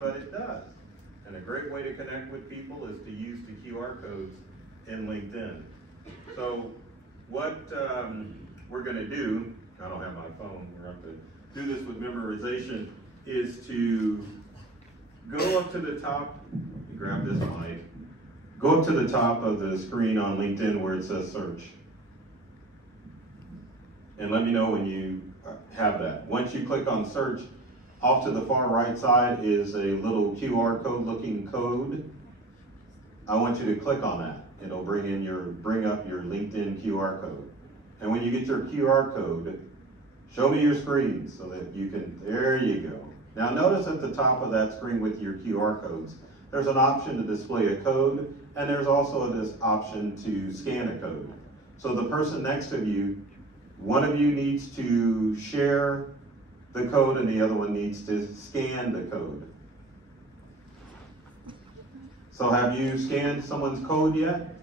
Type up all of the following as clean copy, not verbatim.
but it does. And a great way to connect with people is to use the QR codes in LinkedIn. So what we're going to do, I don't have my phone, we're going to do this with memorization, is to go up to the top, grab this mic, go up to the top of the screen on LinkedIn where it says search. And let me know when you have that. Once you click on search, off to the far right side is a little QR code looking code. I want you to click on that. It'll bring up your LinkedIn QR code. And when you get your QR code, show me your screen so that you can, there you go. Now notice at the top of that screen with your QR codes, there's an option to display a code, and there's also this option to scan a code. So the person next to you, one of you needs to share the code and the other one needs to scan the code. So have you scanned someone's code yet?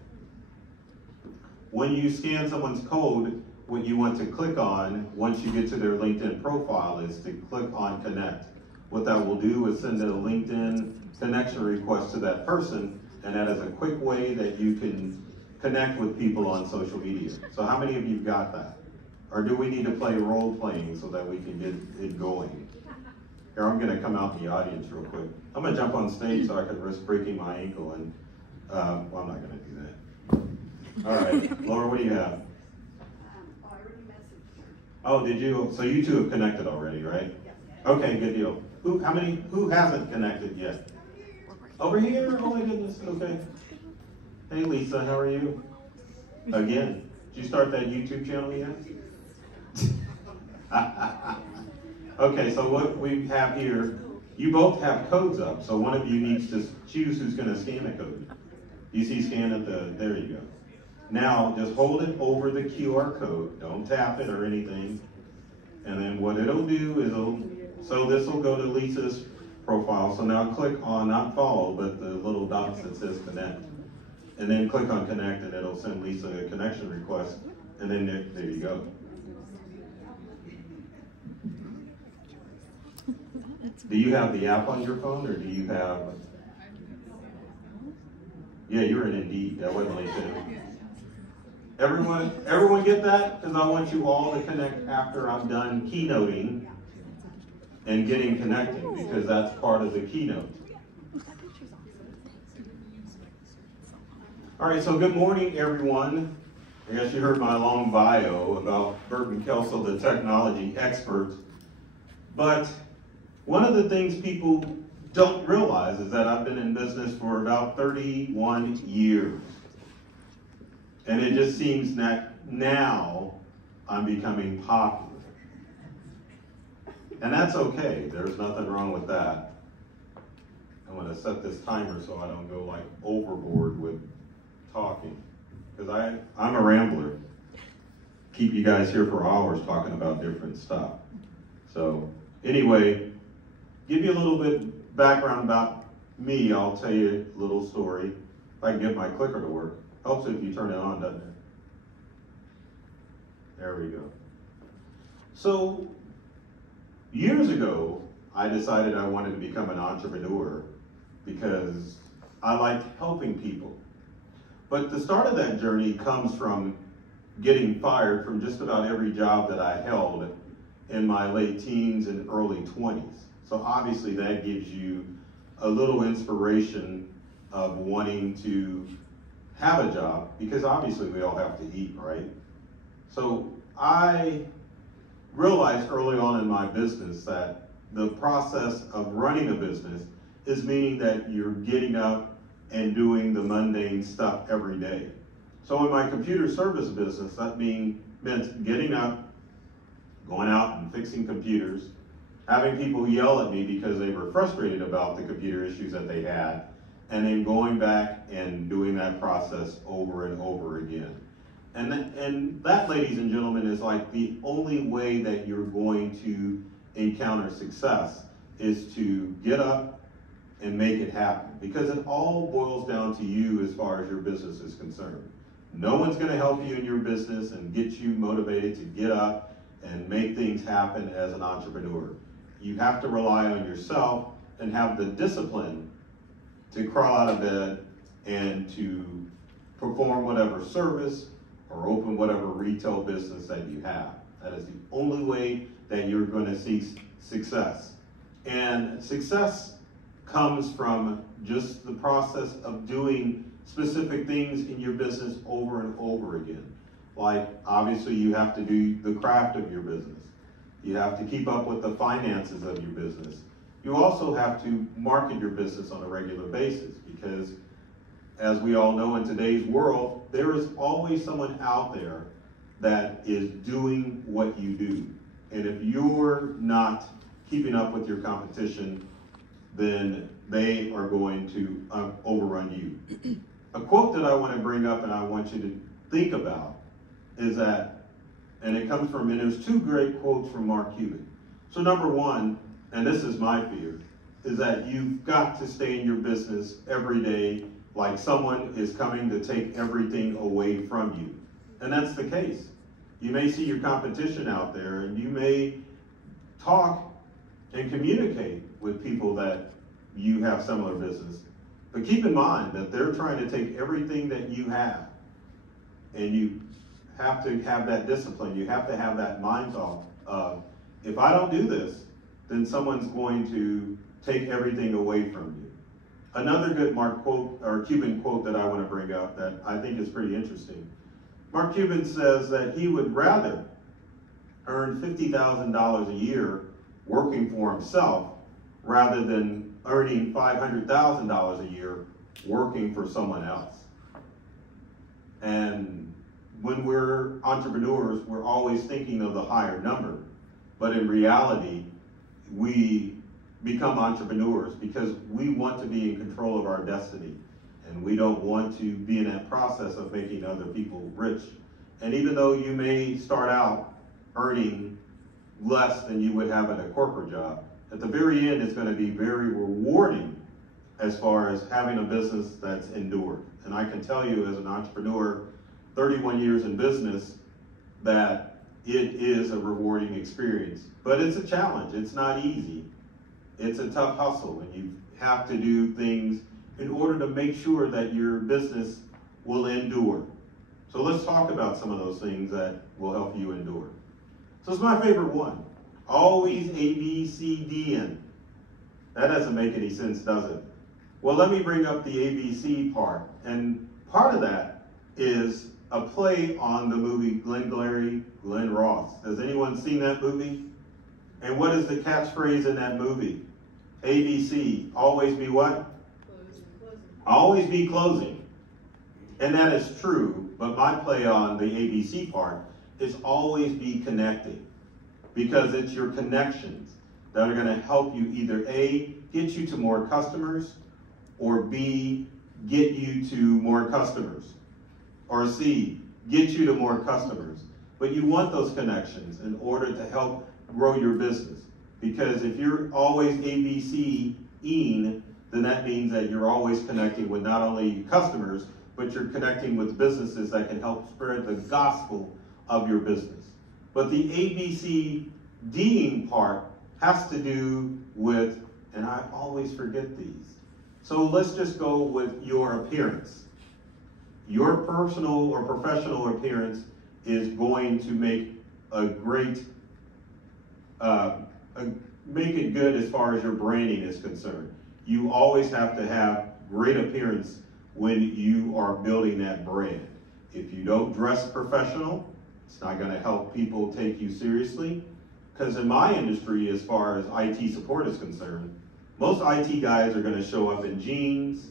When you scan someone's code, what you want to click on once you get to their LinkedIn profile is to click on connect. What that will do is send a LinkedIn connection request to that person, and that is a quick way that you can connect with people on social media. So how many of you got that? Or do we need to play role playing so that we can get it going? Here, I'm gonna come out in the audience real quick. I'm gonna jump on stage so I could risk breaking my ankle, and well, I'm not gonna do that. All right, Laura, what do you have? I already messaged her. Oh, did you? So you two have connected already, right? Yes. Okay, good deal. Who hasn't connected yet? Over here? Oh my goodness, okay. Hey Lisa, how are you? Again, did you start that YouTube channel yet? Okay, so what we have here, you both have codes up, so one of you needs to choose who's going to scan a code. You see scan at the, there you go. Now, just hold it over the QR code, don't tap it or anything, and then what it'll do is so this will go to Lisa's profile, so now click on, not follow, but the little dots that says connect, and then click on connect and it'll send Lisa a connection request, and then there you go. Do you have the app on your phone, or do you have? Yeah, you're in Indeed. That wasn't LinkedIn. Everyone get that? Because I want you all to connect after I'm done keynoting and getting connected, because that's part of the keynote. All right, so good morning, everyone. I guess you heard my long bio about Burton Kelso, the technology expert. But one of the things people don't realize is that I've been in business for about 31 years. And it just seems that now I'm becoming popular. And that's okay, there's nothing wrong with that. I'm gonna set this timer so I don't go like overboard with talking. Because I'm a rambler. Keep you guys here for hours talking about different stuff. So anyway, give you a little bit background about me. I'll tell you a little story. If I can get my clicker to work. Helps if you turn it on, doesn't it? There we go. So years ago, I decided I wanted to become an entrepreneur because I liked helping people. But the start of that journey comes from getting fired from just about every job that I held in my late teens and early 20s. So obviously that gives you a little inspiration of wanting to have a job, because obviously we all have to eat, right? So I realized early on in my business that the process of running a business is meaning that you're getting up and doing the mundane stuff every day. So in my computer service business, that meant getting up, going out and fixing computers, having people yell at me because they were frustrated about the computer issues that they had, and then going back and doing that process over and over again. And that, ladies and gentlemen, is like the only way that you're going to encounter success, is to get up and make it happen. Because it all boils down to you as far as your business is concerned. No one's going to help you in your business and get you motivated to get up and make things happen as an entrepreneur. You have to rely on yourself and have the discipline to crawl out of bed and to perform whatever service or open whatever retail business that you have. That is the only way that you're going to see success. And success comes from just the process of doing specific things in your business over and over again. Like, obviously, you have to do the craft of your business. You have to keep up with the finances of your business. You also have to market your business on a regular basis because, as we all know in today's world, there is always someone out there that is doing what you do. And if you're not keeping up with your competition, then they are going to overrun you. A quote that I want to bring up and I want you to think about is that, and it comes from, and there's two great quotes from Mark Cuban. So number one, and this is my fear, is that you've got to stay in your business every day like someone is coming to take everything away from you. And that's the case. You may see your competition out there and you may talk and communicate with people that you have similar business. But keep in mind that they're trying to take everything that you have, and you have to have that discipline. You have to have that mind thought of, if I don't do this, then someone's going to take everything away from you. Another good Mark quote, or Cuban quote that I want to bring up that I think is pretty interesting. Mark Cuban says that he would rather earn $50,000 a year working for himself rather than earning $500,000 a year working for someone else. And when we're entrepreneurs, we're always thinking of the higher number. But in reality, we become entrepreneurs because we want to be in control of our destiny. And we don't want to be in that process of making other people rich. And even though you may start out earning less than you would have at a corporate job, at the very end, it's going to be very rewarding as far as having a business that's endured. And I can tell you as an entrepreneur, 31 years in business, that it is a rewarding experience. But it's a challenge. It's not easy. It's a tough hustle, and you have to do things in order to make sure that your business will endure. So let's talk about some of those things that will help you endure. So it's my favorite one. Always ABCDing. That doesn't make any sense, does it? Well, let me bring up the ABC part. And part of that is a play on the movie Glengarry Glen Ross. Has anyone seen that movie? And what is the catchphrase in that movie? ABC. Always be what? Closing. Always be closing. And that is true, but my play on the ABC part is always be connecting. Because it's your connections that are going to help you either A, get you to more customers, or B, get you to more customers, or C, get you to more customers. But you want those connections in order to help grow your business. Because if you're always ABCing, then that means that you're always connecting with not only customers, but you're connecting with businesses that can help spread the gospel of your business. But the ABCDing part has to do with, and I always forget these. So let's just go with your appearance. Your personal or professional appearance is going to make a great, make it good as far as your branding is concerned. You always have to have great appearance when you are building that brand. If you don't dress professional, it's not going to help people take you seriously. Because in my industry, as far as IT support is concerned, most IT guys are going to show up in jeans,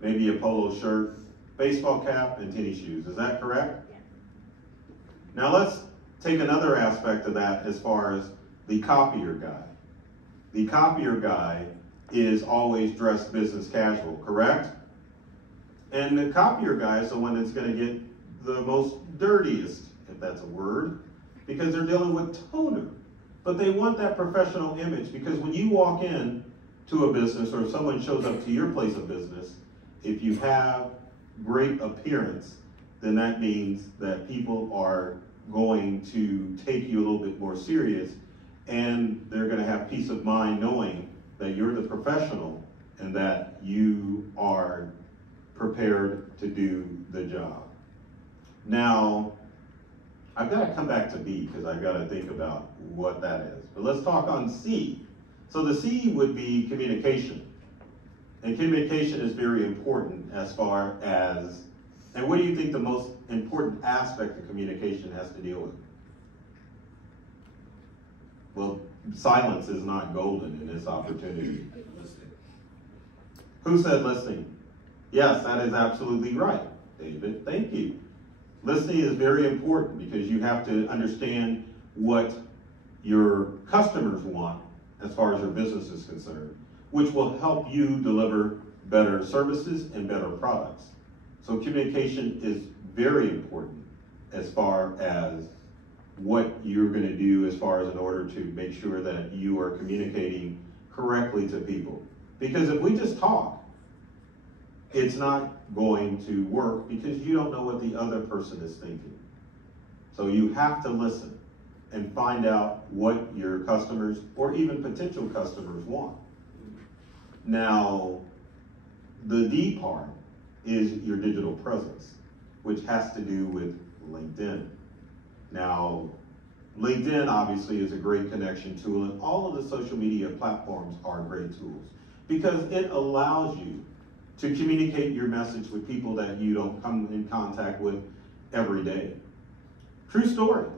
maybe a polo shirt, baseball cap, and tennis shoes. Is that correct? Yes. Now let's take another aspect of that as far as the copier guy. The copier guy is always dressed business casual, correct? And the copier guy is the one that's going to get the most dirtiest, if that's a word, because they're dealing with toner. But they want that professional image, because when you walk in to a business, or if someone shows up to your place of business, if you have great appearance, then that means that people are going to take you a little bit more serious, and they're going to have peace of mind knowing that you're the professional and that you are prepared to do the job. Now, I've got to come back to B because I've got to think about what that is. But let's talk on C. So the C would be communication. And communication is very important as far as, and what do you think the most important aspect of communication has to deal with? Well, silence is not golden in this opportunity. Listening. Who said listening? Yes, that is absolutely right, David. Thank you. Listening is very important because you have to understand what your customers want as far as your business is concerned, which will help you deliver better services and better products. So communication is very important as far as what you're going to do as far as in order to make sure that you are communicating correctly to people. Because if we just talk, it's not going to work because you don't know what the other person is thinking. So you have to listen and find out what your customers or even potential customers want. Now, the D part is your digital presence, which has to do with LinkedIn. Now, LinkedIn obviously is a great connection tool, and all of the social media platforms are great tools because it allows you to communicate your message with people that you don't come in contact with every day. True story.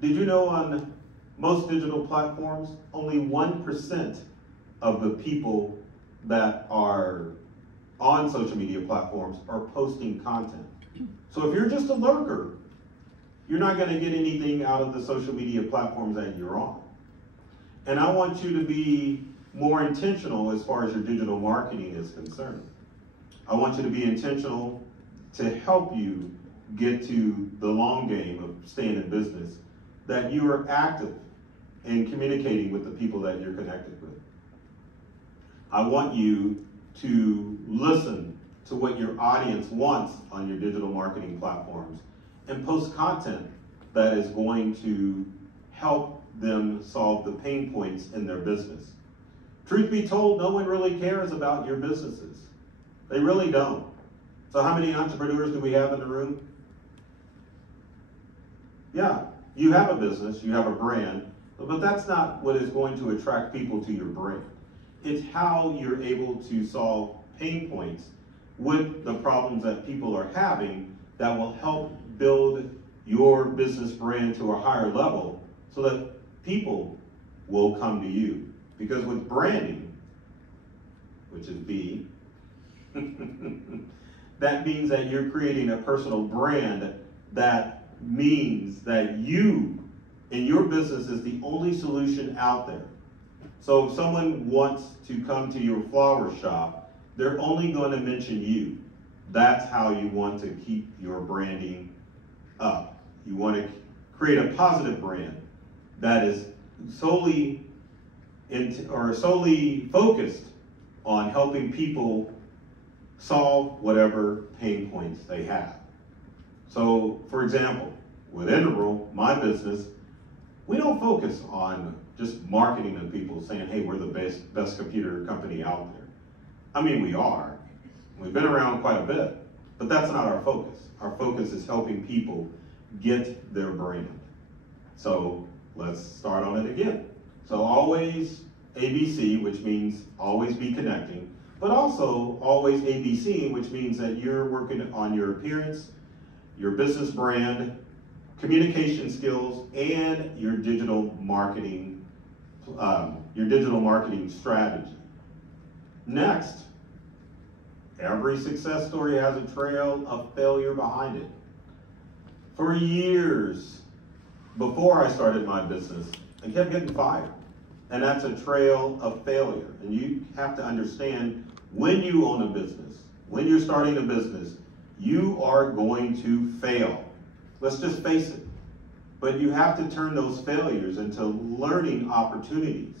Did you know on most digital platforms, only 1% of the people that are on social media platforms are posting content? So if you're just a lurker, you're not going to get anything out of the social media platforms that you're on. And I want you to be more intentional as far as your digital marketing is concerned. I want you to be intentional to help you get to the long game of staying in business, that you are active in communicating with the people that you're connected with. I want you to listen to what your audience wants on your digital marketing platforms and post content that is going to help them solve the pain points in their business. Truth be told, no one really cares about your businesses. They really don't. So how many entrepreneurs do we have in the room? Yeah, you have a business, you have a brand, but that's not what is going to attract people to your brand. It's how you're able to solve pain points with the problems that people are having that will help build your business brand to a higher level so that people will come to you. Because with branding, which is B, that means that you're creating a personal brand that means that you and your business is the only solution out there. So if someone wants to come to your flower shop, they're only going to mention you. That's how you want to keep your branding up. You want to create a positive brand that is solely focused on helping people solve whatever pain points they have. So, for example, with Integral, my business, we don't focus on just marketing to people saying, hey, we're the best computer company out there. I mean, we are. We've been around quite a bit, but that's not our focus. Our focus is helping people get their brand. So let's start on it again. So always ABC, which means always be connecting, but also always ABC, which means that you're working on your appearance, your business brand, communication skills, and your digital marketing strategy. Next, every success story has a trail of failure behind it. For years before I started my business, I kept getting fired. And that's a trail of failure. And you have to understand, when you own a business, when you're starting a business, you are going to fail. Let's just face it. But you have to turn those failures into learning opportunities.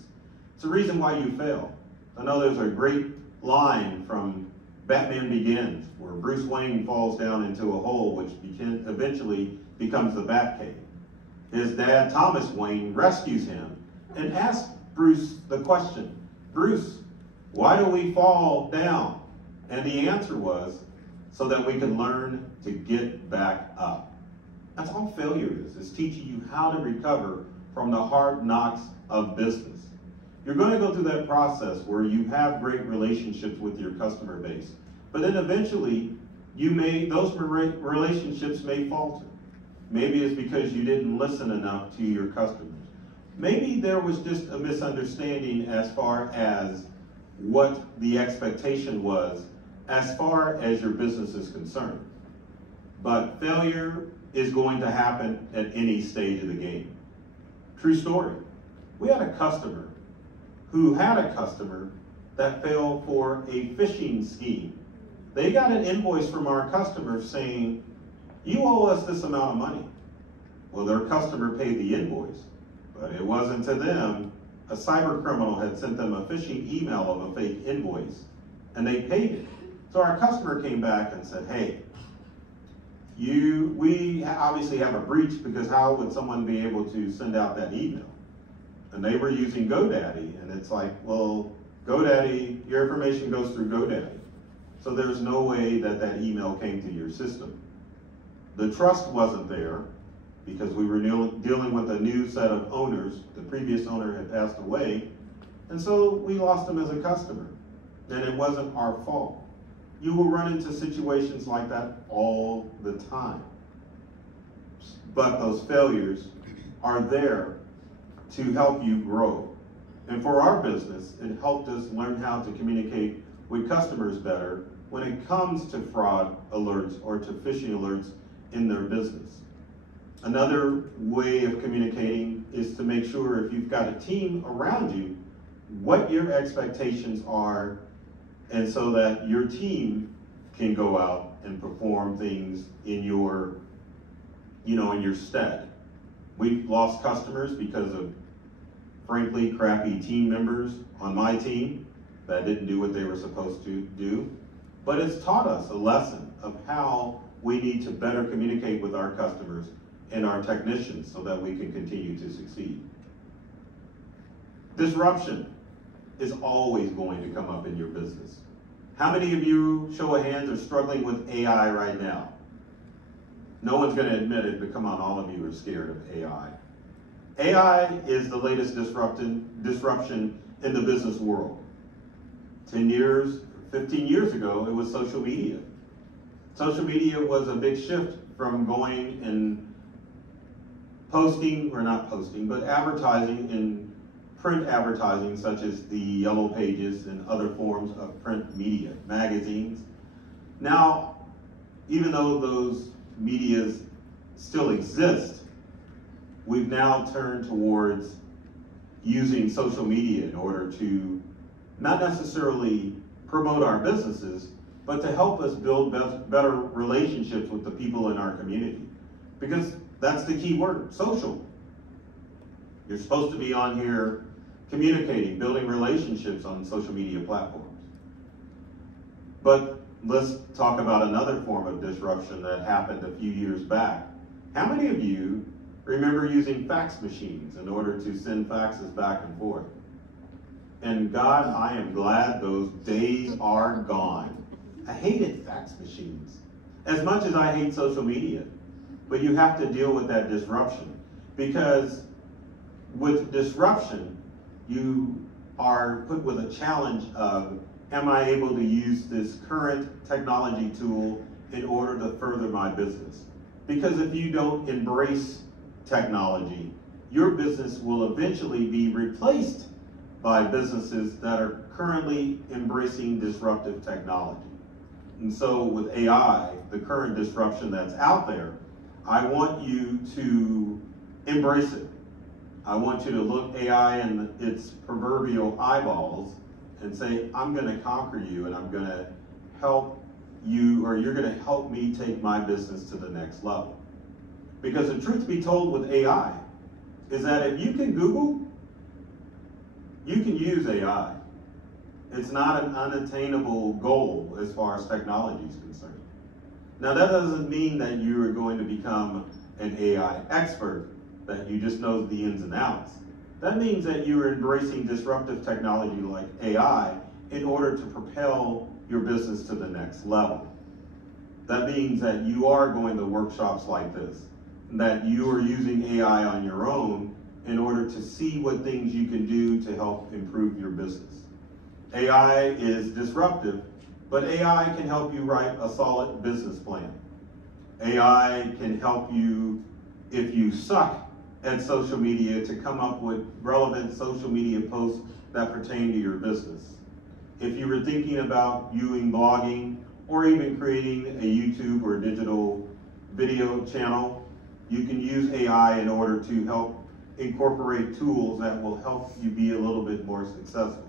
It's the reason why you fail. I know there's a great line from Batman Begins where Bruce Wayne falls down into a hole which eventually becomes the Batcave. His dad, Thomas Wayne, rescues him and asks Bruce the question, Bruce, why do we fall down? And the answer was, so that we can learn to get back up. That's all failure is. It's teaching you how to recover from the hard knocks of business. You're going to go through that process where you have great relationships with your customer base, but then eventually those relationships may falter. Maybe it's because you didn't listen enough to your customers. Maybe there was just a misunderstanding as far as what the expectation was as far as your business is concerned. But failure is going to happen at any stage of the game. True story. We had a customer who had a customer that fell for a phishing scheme. They got an invoice from our customer saying, you owe us this amount of money. Well, their customer paid the invoice, but it wasn't to them. A cyber criminal had sent them a phishing email of a fake invoice, and they paid it. So our customer came back and said, hey, we obviously have a breach, because how would someone be able to send out that email? And they were using GoDaddy, and it's like, well, GoDaddy, your information goes through GoDaddy. So there's no way that that email came to your system. The trust wasn't there because we were dealing with a new set of owners. The previous owner had passed away, and so we lost them as a customer. And it wasn't our fault. You will run into situations like that all the time. But those failures are there to help you grow. And for our business, it helped us learn how to communicate with customers better when it comes to fraud alerts or to phishing alerts in their business. Another way of communicating is to make sure, if you've got a team around you, what your expectations are, and so that your team can go out and perform things in your, in your stead. We've lost customers because of, frankly, crappy team members on my team that didn't do what they were supposed to do. But it's taught us a lesson of how we need to better communicate with our customers and our technicians so that we can continue to succeed. Disruption is always going to come up in your business. How many of you, show of hands, are struggling with AI right now? No one's going to admit it, but come on, all of you are scared of AI. AI is the latest disruption in the business world. 10 years, 15 years ago, it was social media. Social media was a big shift from going and advertising in print advertising, such as the Yellow Pages and other forms of print media, magazines. Now, even though those medias still exist, we've now turned towards using social media in order to not necessarily promote our businesses, but to help us build better relationships with the people in our community. Because that's the key word, social. You're supposed to be on here communicating, building relationships on social media platforms. But let's talk about another form of disruption that happened a few years back. How many of you remember using fax machines in order to send faxes back and forth? And God, I am glad those days are gone. I hated fax machines as much as I hate social media. But you have to deal with that disruption, because with disruption, you are put with a challenge of, am I able to use this current technology tool in order to further my business? Because if you don't embrace technology, your business will eventually be replaced by businesses that are currently embracing disruptive technology. And so with AI, the current disruption that's out there, I want you to embrace it. I want you to look AI in its proverbial eyeballs and say, I'm going to conquer you, and I'm going to help you, or you're going to help me take my business to the next level. Because the truth be told with AI is that if you can Google, you can use AI. It's not an unattainable goal as far as technology is concerned. Now, that doesn't mean that you are going to become an AI expert, that you just know the ins and outs. That means that you are embracing disruptive technology like AI in order to propel your business to the next level. That means that you are going to workshops like this, that you are using AI on your own in order to see what things you can do to help improve your business. AI is disruptive, but AI can help you write a solid business plan. AI can help you, if you suck at social media, to come up with relevant social media posts that pertain to your business. If you were thinking about doing blogging or even creating a YouTube or digital video channel, you can use AI in order to help incorporate tools that will help you be a little bit more successful.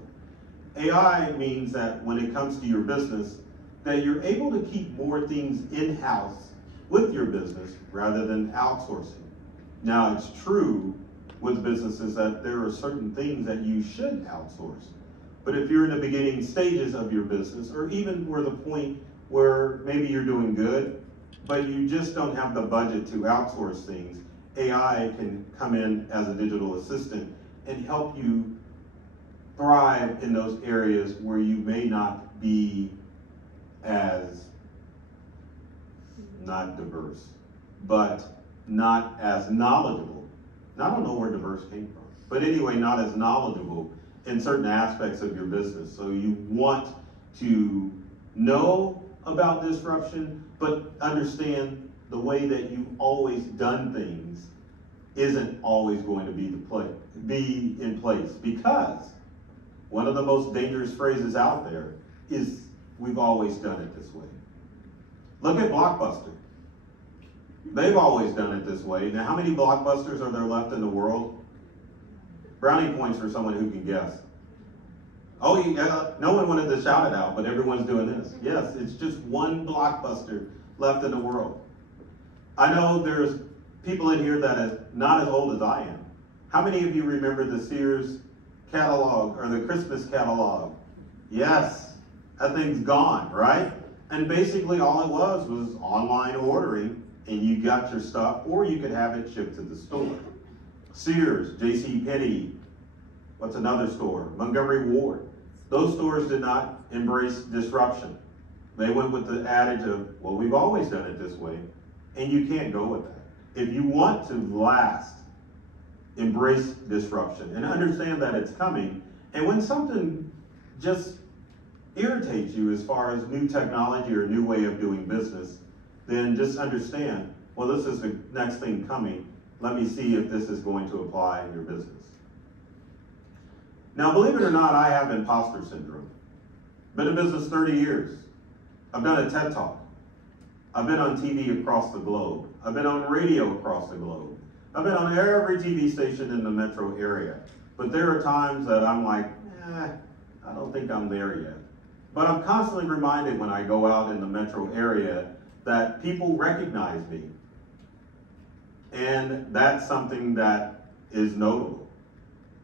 AI means that when it comes to your business, that you're able to keep more things in-house with your business rather than outsourcing. Now, it's true with businesses that there are certain things that you should outsource. But if you're in the beginning stages of your business, or even where the point where maybe you're doing good, but you just don't have the budget to outsource things, AI can come in as a digital assistant and help you thrive in those areas where you may not be as, not diverse, but not as knowledgeable. I don't know where diverse came from, but anyway, not as knowledgeable in certain aspects of your business. So you want to know about disruption, but understand the way that you've always done things isn't always going to be in place, because one of the most dangerous phrases out there is we've always done it this way. Look at Blockbuster. They've always done it this way. Now, how many Blockbusters are there left in the world? Brownie points for someone who can guess. Oh, yeah, no one wanted to shout it out, but everyone's doing this. Yes, it's just one Blockbuster left in the world. I know there's people in here that are not as old as I am. How many of you remember the Sears catalog or the Christmas catalog? Yes, that thing's gone, right? And basically all it was online ordering, and you got your stuff, or you could have it shipped to the store. Sears, JCPenney, what's another store? Montgomery Ward. Those stores did not embrace disruption. They went with the adage of, well, we've always done it this way, and you can't go with that. If you want to last, embrace disruption and understand that it's coming. And when something just irritates you as far as new technology or a new way of doing business, then just understand, well, this is the next thing coming. Let me see if this is going to apply in your business. Now, believe it or not, I have imposter syndrome. Been in business 30 years. I've done a TED Talk. I've been on TV across the globe. I've been on radio across the globe. I've been on every TV station in the metro area. But there are times that I'm like, I don't think I'm there yet. But I'm constantly reminded when I go out in the metro area that people recognize me. And that's something that is notable.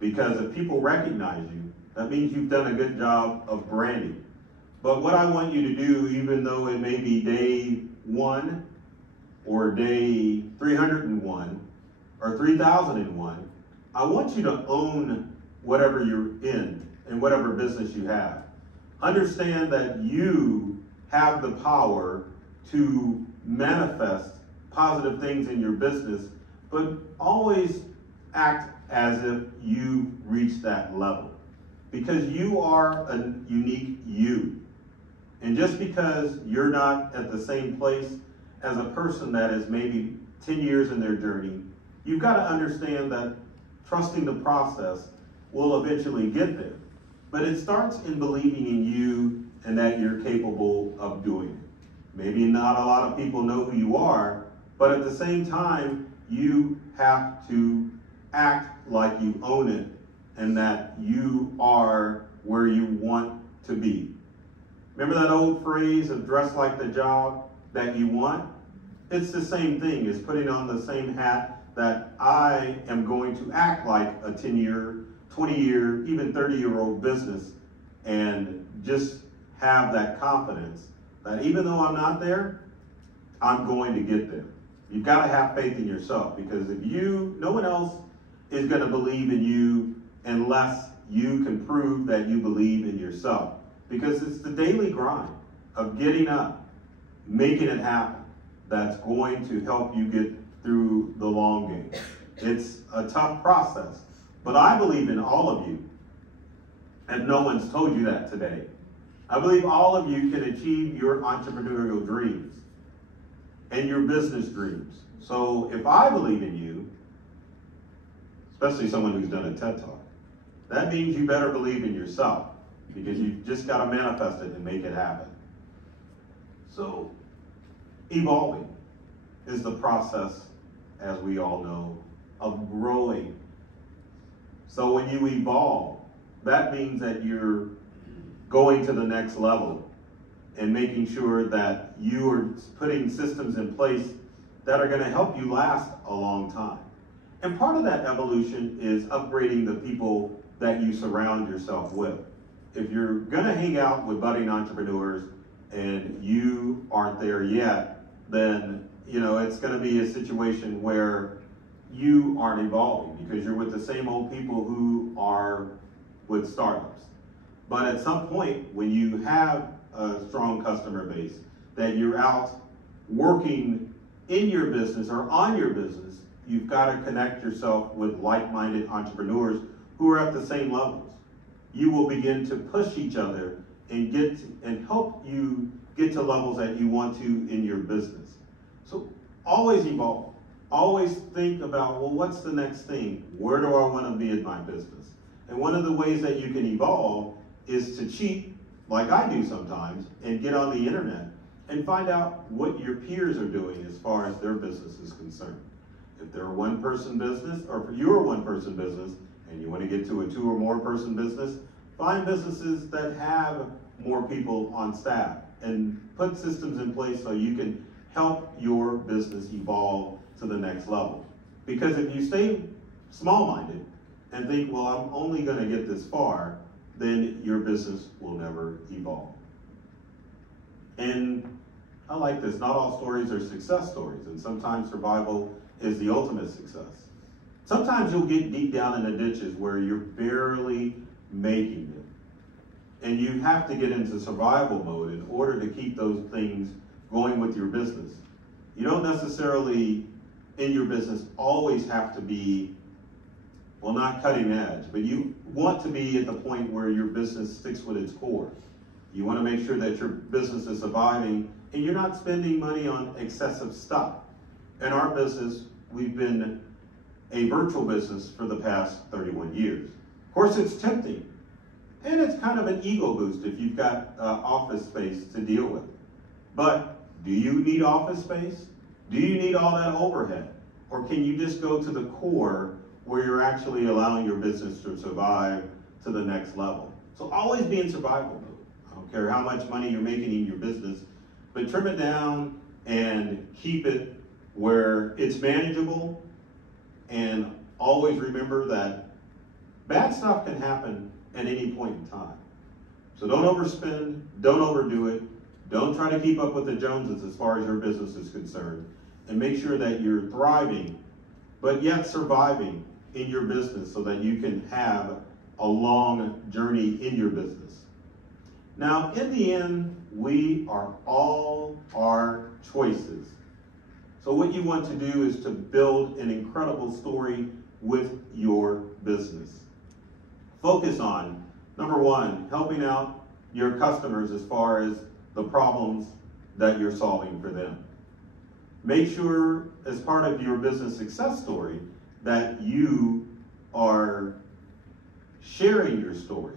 Because if people recognize you, that means you've done a good job of branding. But what I want you to do, even though it may be day 1 or day 301 or 3001, I want you to own whatever you're in and whatever business you have. Understand that you have the power to manifest positive things in your business, but always act as if you reach that level. Because you are a unique you. And just because you're not at the same place as a person that is maybe 10 years in their journey, you've got to understand that trusting the process will eventually get there. But it starts in believing in you and that you're capable of doing it. Maybe not a lot of people know who you are, but at the same time, you have to act like you own it and that you are where you want to be. Remember that old phrase of dress like the job that you want? It's the same thing as putting on the same hat that I am going to act like a 10-year, 20-year, even 30-year-old business, and just have that confidence that even though I'm not there, I'm going to get there. You've got to have faith in yourself, because if no one else is going to believe in you unless you can prove that you believe in yourself. Because it's the daily grind of getting up, making it happen, that's going to help you get through the long game. It's a tough process, but I believe in all of you, and no one's told you that today. I believe all of you can achieve your entrepreneurial dreams and your business dreams. So if I believe in you, especially someone who's done a TED Talk, that means you better believe in yourself, because you've just got to manifest it and make it happen. So evolving is the process, as we all know, of growing. So when you evolve, that means that you're going to the next level and making sure that you are putting systems in place that are going to help you last a long time. And part of that evolution is upgrading the people that you surround yourself with. If you're going to hang out with budding entrepreneurs and you aren't there yet, then it's going to be a situation where you aren't evolving because you're with the same old people who are with startups. But at some point, when you have a strong customer base, that you're out working in your business or on your business, you've got to connect yourself with like-minded entrepreneurs who are at the same levels. You will begin to push each other and help you get to levels that you want to in your business. So always evolve. Always think about, well, what's the next thing? Where do I want to be in my business? And one of the ways that you can evolve is to cheat, like I do sometimes, and get on the internet and find out what your peers are doing as far as their business is concerned. If they're a one-person business, or if you're a one-person business and you want to get to a 2 or more person business, find businesses that have more people on staff and put systems in place so you can help your business evolve to the next level. Because if you stay small-minded and think, well, I'm only going to get this far, then your business will never evolve. And I like this. Not all stories are success stories, and sometimes survival is the ultimate success. Sometimes you'll get deep down in the ditches where you're barely making it. And you have to get into survival mode in order to keep those things going with your business. You don't necessarily, in your business, always have to be, well, not cutting edge, but you want to be at the point where your business sticks with its core. You want to make sure that your business is surviving and you're not spending money on excessive stuff. In our business, we've been a virtual business for the past 31 years. Of course, it's tempting, and it's kind of an ego boost if you've got office space to deal with. But do you need office space? Do you need all that overhead? Or can you just go to the core where you're actually allowing your business to survive to the next level? So always be in survival mode. I don't care how much money you're making in your business, but trim it down and keep it where it's manageable, and always remember that bad stuff can happen at any point in time. So don't overspend, don't overdo it, don't try to keep up with the Joneses as far as your business is concerned, and make sure that you're thriving, but yet surviving in your business so that you can have a long journey in your business. Now, in the end, we are all our choices. So what you want to do is to build an incredible story with your business. Focus on, number one, helping out your customers as far as the problems that you're solving for them. Make sure, as part of your business success story, that you are sharing your story.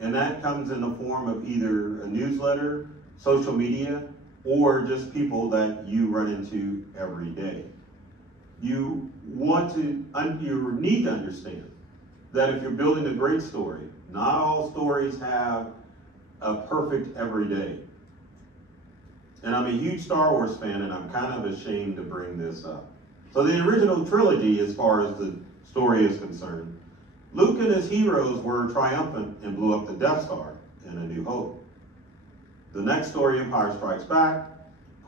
And that comes in the form of either a newsletter, social media, or just people that you run into every day. You need to understand that if you're building a great story, not all stories have a perfect every day. And I'm a huge Star Wars fan, and I'm kind of ashamed to bring this up. So the original trilogy, as far as the story is concerned, Luke and his heroes were triumphant and blew up the Death Star in A New Hope. The next story, Empire Strikes Back,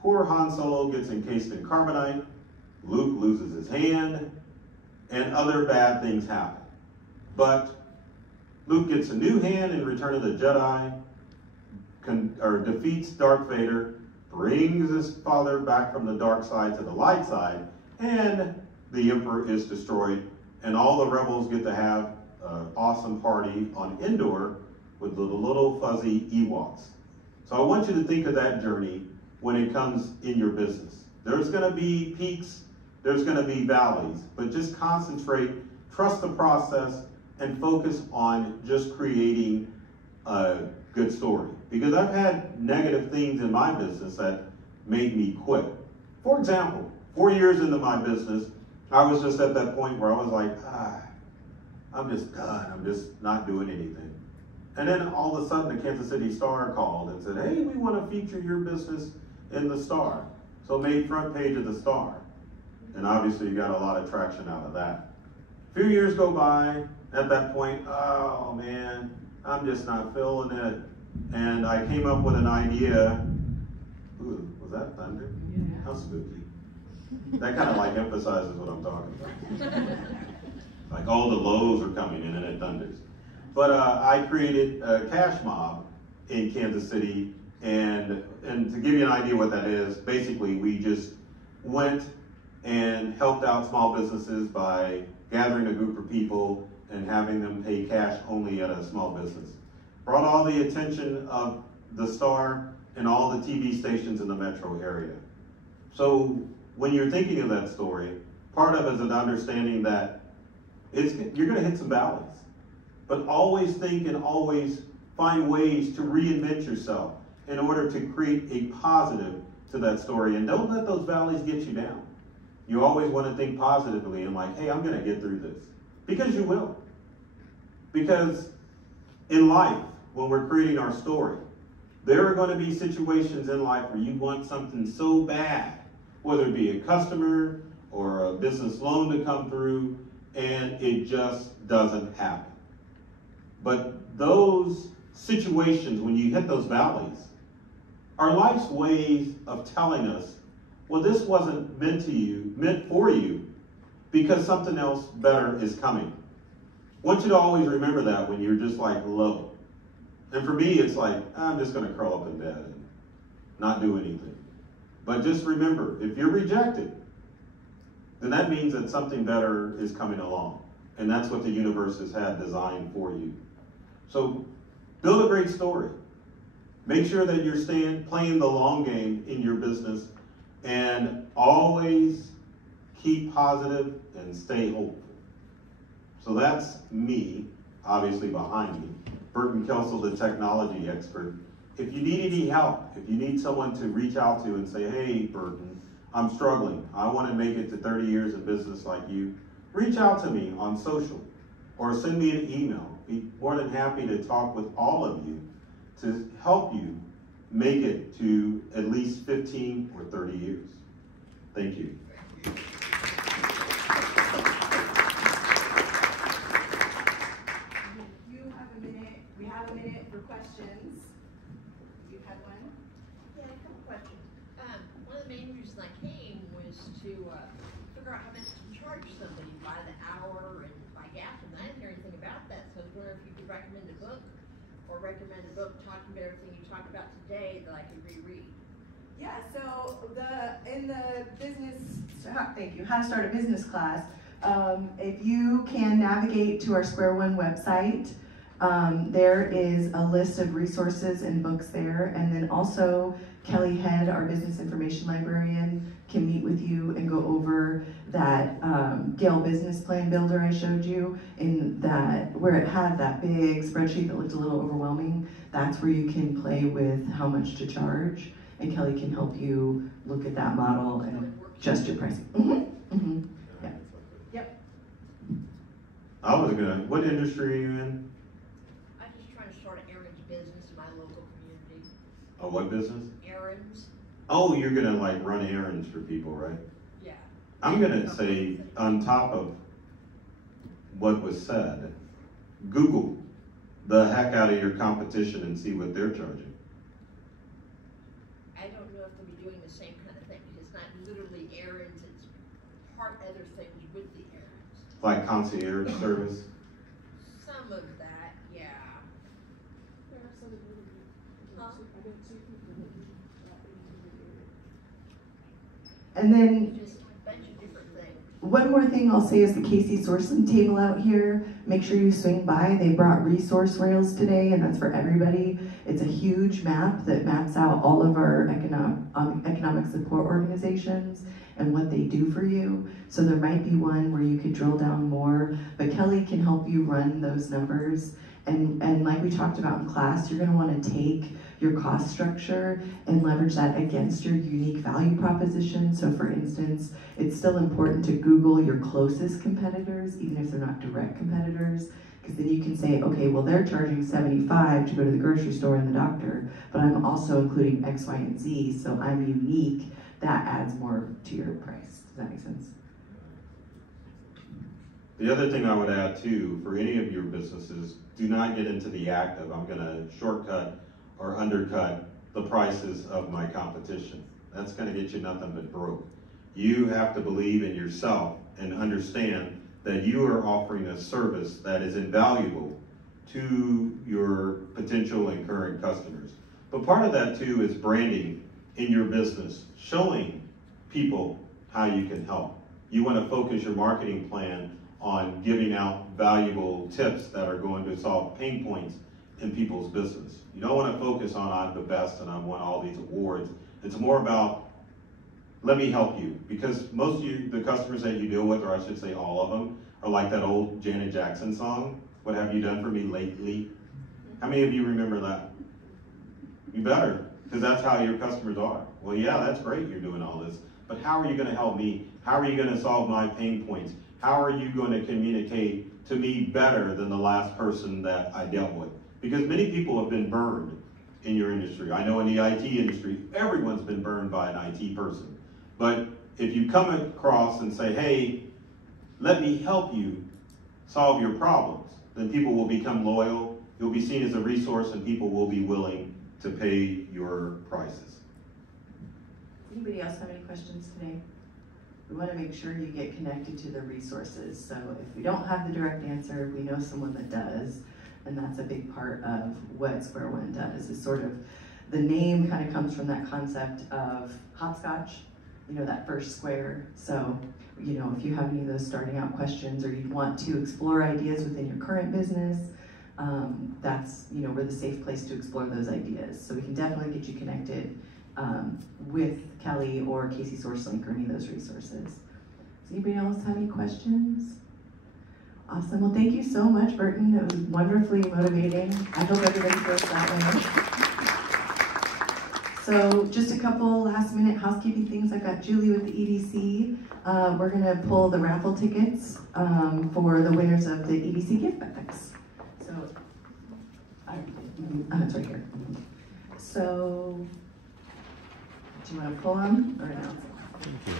poor Han Solo gets encased in carbonite, Luke loses his hand, and other bad things happen. But Luke gets a new hand in Return of the Jedi, defeats Darth Vader, brings his father back from the dark side to the light side, and the Emperor is destroyed, and all the rebels get to have an awesome party on Endor with little fuzzy Ewoks. So I want you to think of that journey when it comes in your business. There's going to be peaks, there's going to be valleys, but just concentrate, trust the process, and focus on just creating a good story. Because I've had negative things in my business that made me quit. For example, 4 years into my business, I was just at that point where I was like, I'm just done. I'm just not doing anything. And then all of a sudden the Kansas City Star called and said, hey, we want to feature your business in the Star. So made front page of the Star. And obviously you got a lot of traction out of that. A few years go by. At that point, oh man, I'm just not feeling it. And I came up with an idea. Ooh, was that thunder? Yeah. How spooky. That kind of like emphasizes what I'm talking about. Like all the lows are coming in and it thunders. But I created a cash mob in Kansas City, and to give you an idea what that is, basically we just went and helped out small businesses by gathering a group of people and having them pay cash only at a small business. Brought all the attention of the Star and all the TV stations in the metro area. So when you're thinking of that story, part of it is an understanding that you're going to hit some valleys, but always think and always find ways to reinvent yourself in order to create a positive to that story. And don't let those valleys get you down. You always want to think positively and like, hey, I'm going to get through this. Because you will. Because in life, when we're creating our story, there are going to be situations in life where you want something so bad, whether it be a customer or a business loan to come through, and it just doesn't happen. But those situations, when you hit those valleys, are life's ways of telling us, well, this wasn't meant for you, because something else better is coming. I want you to always remember that when you're just like low. And for me, it's like, I'm just going to curl up in bed and not do anything. But just remember, if you're rejected, then that means that something better is coming along. And that's what the universe has had designed for you. So build a great story. Make sure that you're playing the long game in your business, and always keep positive and stay hopeful. So that's me, obviously behind me, Burton Kelsel, the technology expert. If you need any help, if you need someone to reach out to and say, hey, Burton, I'm struggling. I want to make it to 30 years in business like you. Reach out to me on social or send me an email. Be more than happy to talk with all of you to help you make it to at least 15 or 30 years. Thank you. We have a minute for questions. You had one? Yeah, a couple questions. One of the main reasons I came was to figure out how much to charge somebody by the hour and by gas, and I didn't hear anything about that, so I was wondering if you could recommend a book or recommend a book talking about everything you talked about today that I could reread. Yeah, so in the business, Thank you. How to Start a Business class. If you can navigate to our Square One website, there is a list of resources and books there, and then also Kelly Head, our business information librarian, can meet with you and go over that Gale business plan builder I showed you, in that where it had that big spreadsheet that looked a little overwhelming. That's where you can play with how much to charge, and Kelly can help you look at that model and adjust your pricing. Yeah. Yep. What industry are you in? I'm just trying to start an errands business in my local community. A what business? Errands? Oh, you're gonna like run errands for people, right? Yeah. I'm gonna say, on top of what was said, Google the heck out of your competition and see what they're charging. I don't know if they'll be doing the same kind of thing, because it's not literally errands, it's part other things with the errands. like concierge service. Some of that, yeah. Huh? And then Just a bunch of different things. one more thing I'll say is the Casey sourcing table out here. Make sure you swing by. They brought resource rails today, and that's for everybody. It's a huge map that maps out all of our economic support organizations and what they do for you. So there might be one where you could drill down more, but Kelly can help you run those numbers. And like we talked about in class, you're gonna wanna take your cost structure and leverage that against your unique value proposition. So for instance, it's still important to Google your closest competitors, even if they're not direct competitors, because then you can say, okay, well, they're charging $75 to go to the grocery store and the doctor, but I'm also including X, Y, and Z, so I'm unique. That adds more to your price. Does that make sense? The other thing I would add too, for any of your businesses, do not get into the act of I'm gonna shortcut or undercut the prices of my competition. That's gonna get you nothing but broke. You have to believe in yourself and understand that you are offering a service that is invaluable to your potential and current customers. But part of that too is branding in your business, showing people how you can help. You wanna focus your marketing plan on giving out valuable tips that are going to solve pain points in people's business. You don't want to focus on I'm the best and I won all these awards. It's more about let me help you, because most of the customers that you deal with, or I should say all of them, are like that old Janet Jackson song, what have you done for me lately? How many of you remember that? You better, because that's how your customers are. Well, yeah, that's great you're doing all this, but how are you going to help me? How are you going to solve my pain points? How are you going to communicate to me better than the last person that I dealt with? Because many people have been burned in your industry. I know in the IT industry, everyone's been burned by an IT person. But if you come across and say, hey, let me help you solve your problems, then people will become loyal, you'll be seen as a resource, and people will be willing to pay your prices. Anybody else have any questions today? We want to make sure you get connected to the resources. So if we don't have the direct answer, we know someone that does. And that's a big part of what Square One does. Is sort of, the name kind of comes from that concept of hopscotch, you know, that first square. So, you know, if you have any of those starting out questions or you want to explore ideas within your current business, that's, you know, we're the safe place to explore those ideas. So we can definitely get you connected with Kelly or Casey SourceLink or any of those resources. Does anybody else have any questions? Awesome. Well, thank you so much, Burton. It was wonderfully motivating. I hope everybody feels that way. So just a couple last minute housekeeping things. I've got Julie with the EDC. We're going to pull the raffle tickets for the winners of the EDC gift bags. So, it's right here. So, do you want to pull them or no? Thank you.